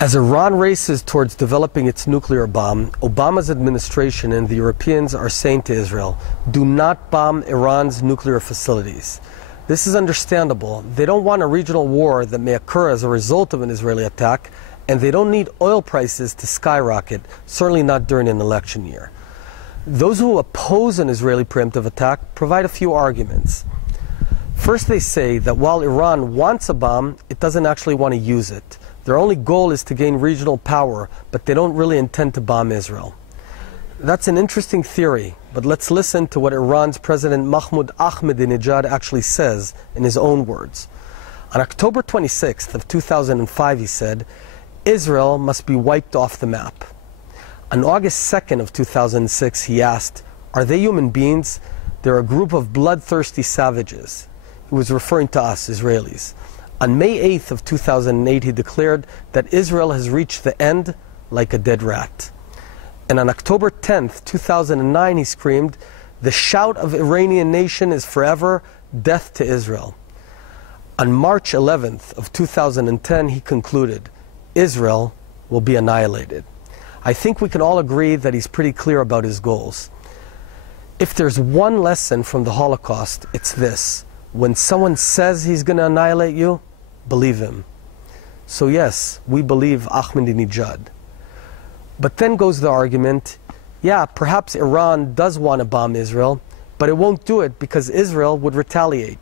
As Iran races towards developing its nuclear bomb, Obama's administration and the Europeans are saying to Israel, do not bomb Iran's nuclear facilities. This is understandable. They don't want a regional war that may occur as a result of an Israeli attack, and they don't need oil prices to skyrocket, certainly not during an election year. Those who oppose an Israeli preemptive attack provide a few arguments. First, they say that while Iran wants a bomb, it doesn't actually want to use it. Their only goal is to gain regional power, but they don't really intend to bomb Israel. That's an interesting theory, but let's listen to what Iran's President Mahmoud Ahmadinejad actually says in his own words. On October 26th of 2005, he said, Israel must be wiped off the map. On August 2nd of 2006, he asked, are they human beings? They're a group of bloodthirsty savages. He was referring to us, Israelis. On May 8th of 2008, he declared that Israel has reached the end like a dead rat. And on October 10th, 2009, he screamed, the shout of Iranian nation is forever, death to Israel. On March 11th of 2010, he concluded, Israel will be annihilated. I think we can all agree that he's pretty clear about his goals. If there's one lesson from the Holocaust, it's this. When someone says he's going to annihilate you, believe him. So yes, we believe Ahmadinejad. But then goes the argument, yeah, perhaps Iran does want to bomb Israel, but it won't do it because Israel would retaliate.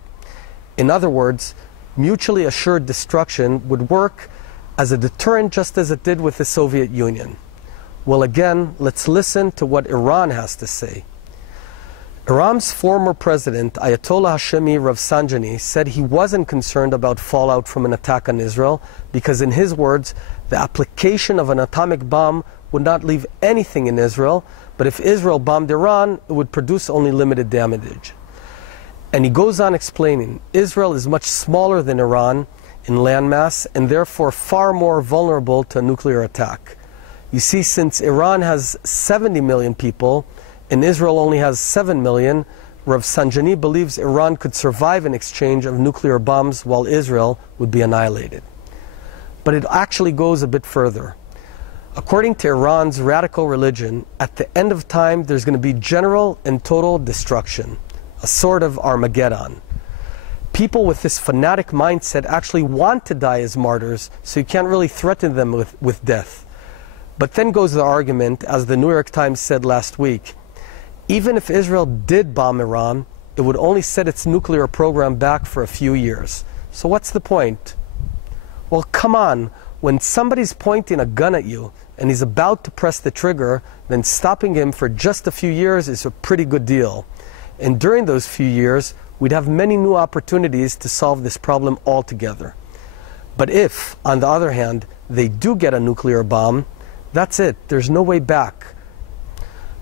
In other words, mutually assured destruction would work as a deterrent just as it did with the Soviet Union. Well, again, let's listen to what Iran has to say. Iran's former president, Ayatollah Hashemi Rafsanjani, said he wasn't concerned about fallout from an attack on Israel because, in his words, the application of an atomic bomb would not leave anything in Israel, but if Israel bombed Iran, it would produce only limited damage. And he goes on explaining, Israel is much smaller than Iran in landmass and therefore far more vulnerable to a nuclear attack. You see, since Iran has 70 million people, and Israel only has 7 million, Rafsanjani believes Iran could survive an exchange of nuclear bombs while Israel would be annihilated. But it actually goes a bit further. According to Iran's radical religion, at the end of time there's going to be general and total destruction, a sort of Armageddon. People with this fanatic mindset actually want to die as martyrs, so you can't really threaten them with death. But then goes the argument, as the New York Times said last week, even if Israel did bomb Iran, it would only set its nuclear program back for a few years. So what's the point? Well, come on. When somebody's pointing a gun at you and he's about to press the trigger, then stopping him for just a few years is a pretty good deal. And during those few years, we'd have many new opportunities to solve this problem altogether. But if, on the other hand, they do get a nuclear bomb, that's it. There's no way back.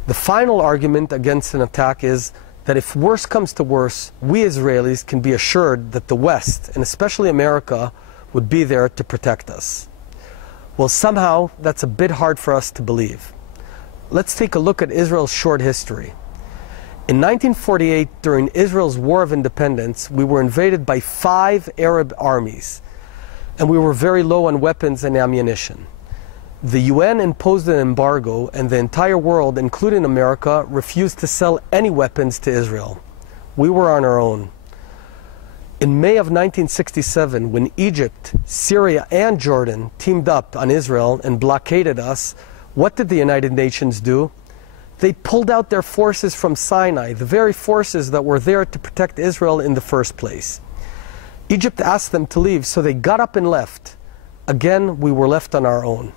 The final argument against an attack is that if worse comes to worse, we Israelis can be assured that the West, and especially America, would be there to protect us. Well, somehow that's a bit hard for us to believe. Let's take a look at Israel's short history. In 1948, during Israel's War of Independence, we were invaded by 5 Arab armies, and we were very low on weapons and ammunition. The UN imposed an embargo, and the entire world, including America, refused to sell any weapons to Israel. We were on our own. In May of 1967, when Egypt, Syria, and Jordan teamed up on Israel and blockaded us, what did the United Nations do? They pulled out their forces from Sinai, the very forces that were there to protect Israel in the first place. Egypt asked them to leave, so they got up and left. Again, we were left on our own.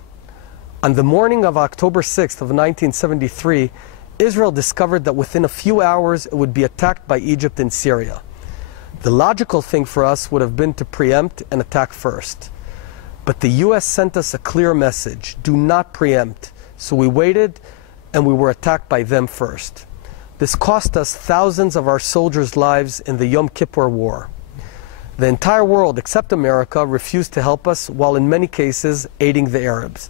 On the morning of October 6th of 1973, Israel discovered that within a few hours it would be attacked by Egypt and Syria. The logical thing for us would have been to preempt and attack first. But the US sent us a clear message, do not preempt. So we waited and we were attacked by them first. This cost us thousands of our soldiers' lives in the Yom Kippur War. The entire world, except America, refused to help us, while in many cases aiding the Arabs.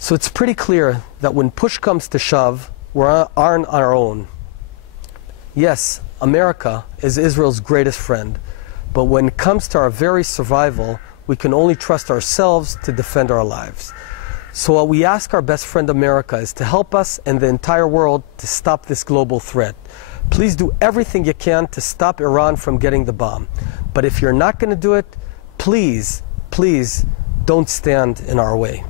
So it's pretty clear that when push comes to shove, we aren't on our own. Yes, America is Israel's greatest friend, but when it comes to our very survival, we can only trust ourselves to defend our lives. So what we ask our best friend America is to help us and the entire world to stop this global threat. Please do everything you can to stop Iran from getting the bomb. But if you're not going to do it, please, please don't stand in our way.